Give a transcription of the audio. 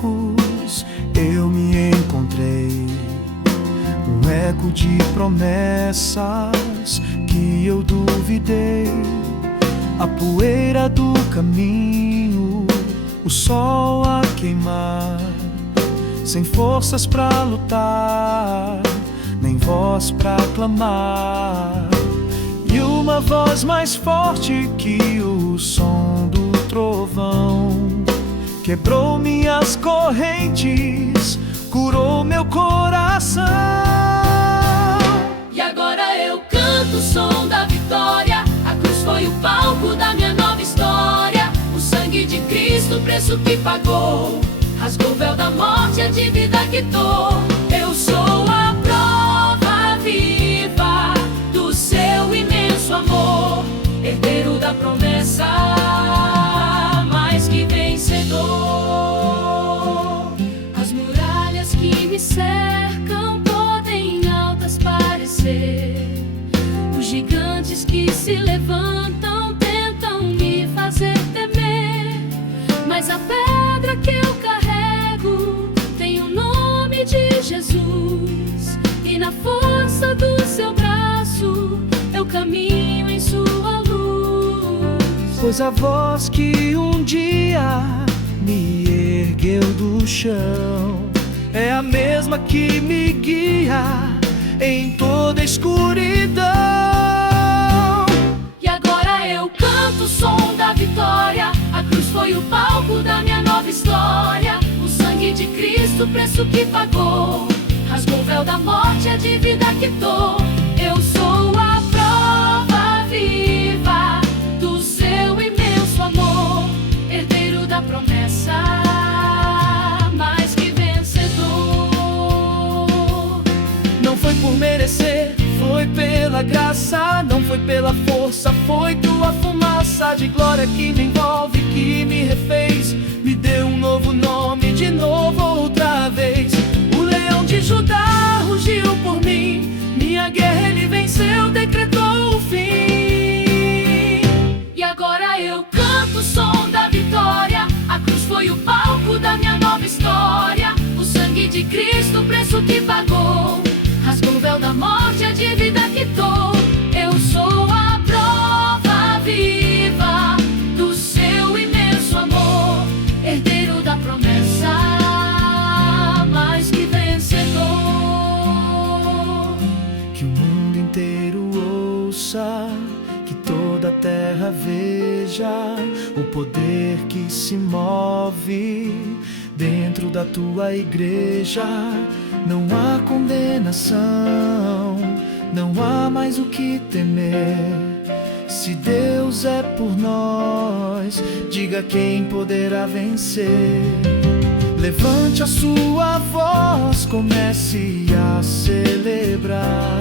ecos eu me encontrei, um eco de promessas que eu duvidei. A poeira do caminho, o sol a queimar, sem forças pra lutar, nem voz pra clamar. E uma voz mais forte que o som do trovão quebrou minhas correntes, curou meu coração. E agora eu canto o som da vitória. A cruz foi o palco da minha nova história. O sangue de Cristo, o preço que pagou, rasgou o véu da morte, a dívida quitou. Eu sou a prova viva do seu imenso amor, herdeiro da promessa, mais que vencedor. As muralhas que me cercam podem altas parecer, os gigantes que se levantam tentam me fazer temer, mas a pedra que eu carrego tem o nome de Jesus, e na força do seu braço eu caminho em sua luz. Pois a voz que um dia me ergueu do chão é a mesma que me guia em toda escuridão. E agora eu canto o som da vitória. A cruz foi o palco da minha nova história. O sangue de Cristo, o preço que pagou, rasgou o véu da morte, a dívida quitou. Eu sou a prova viva do seu imenso amor, herdeiro da promessa, mais que vencedor. Não foi por merecer, foi pela graça. Não foi pela força, foi tua fumaça de glória que me envolve, que me refez, me deu um novo nome, de novo outra vez. O leão de Judá rugiu por mim, minha guerra ele venceu, decretou o fim. E agora eu canto o som da vitória. A cruz foi o palco da minha nova história. O sangue de Cristo, o preço que pagou, rasgou o véu da morte, a dívida quitou. Eu sou a prova viva do seu imenso amor, herdeiro da promessa, mais que vencedor. Que o mundo inteiro ouça, que toda a terra veja o poder que se move dentro da tua igreja. Não há condenação, não há mais o que temer. Se Deus é por nós, diga quem poderá vencer. Levante a sua voz, comece a celebrar.